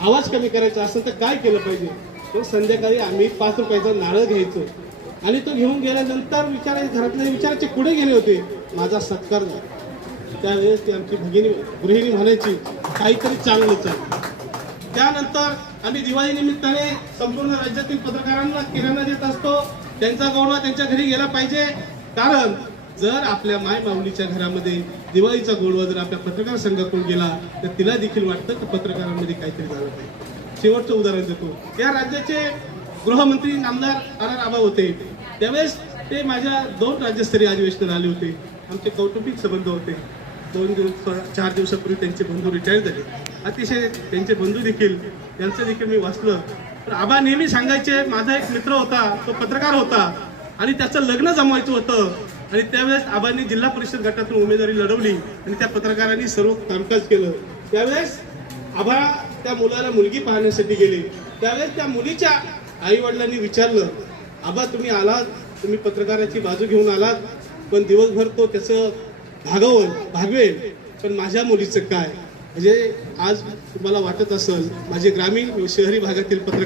आवाज कमी करायचा असेल तर काय केलं पाहिजे. तो संध्याकाळी आम्ही 5 रुपयाचा नारळ घ्यायचो आणि तो घेऊन गेल्यानंतर घरातले विचारायचे कुठे गेले होते. माझा सत्कार झाला. त्यावेळेस ती आमची गृहिणी म्हणायची काहीतरी चांगलं चाल. त्यानंतर आम्ही दिवाळी निमित्ताने संपूर्ण राज्यातील पत्रकारांना किराणा देत असतो. त्यांचा गौरव त्यांच्या घरी गेला पाहिजे. कारण जर आपल्या माय माऊलीच्या घरामध्ये दिवाळीचा गोडवा जर आपल्या पत्रकार संघाकडून गेला तर तिला देखील वाटतं की पत्रकारांमध्ये काहीतरी झालं पाहिजे. शेवटचं उदाहरण देतो. या राज्याचे गृहमंत्री नामदार आर आबा होते. त्यावेळेस ते माझ्या 2 राज्यस्तरीय अधिवेशनाला आले होते. आमचे कौटुंबिक संबंध होते. 4 दिवसापूर्वी त्यांचे बंधू रिटायर झाले. अतिशय त्यांचे बंधू देखील त्यांचं देखील मी वाचलं. तर आबा नेहमी सांगायचे माझा एक मित्र होता, तो पत्रकार होता आणि त्याचं लग्न जमवायचं होतं आणि त्यावेळेस आबांनी जिल्हा परिषद गटातून उमेदवारी लढवली आणि त्या पत्रकारांनी सर्व कामकाज केलं. त्यावेळेस आबा त्या मुलाला मुलगी पाहण्यासाठी गेले. त्यावेळेस त्या मुलीच्या आई वडिलांनी विचारलं, आबा तुम्ही आलात, तुम्ही पत्रकाराची बाजू घेऊन आलात, पण दिवसभर तो त्याचं भागवेल, पण माझ्या मुलीचं काय. म्हणजे आज तुम्हाला वाटत असेल माझे ग्रामीण व शहरी भागातील पत्रकार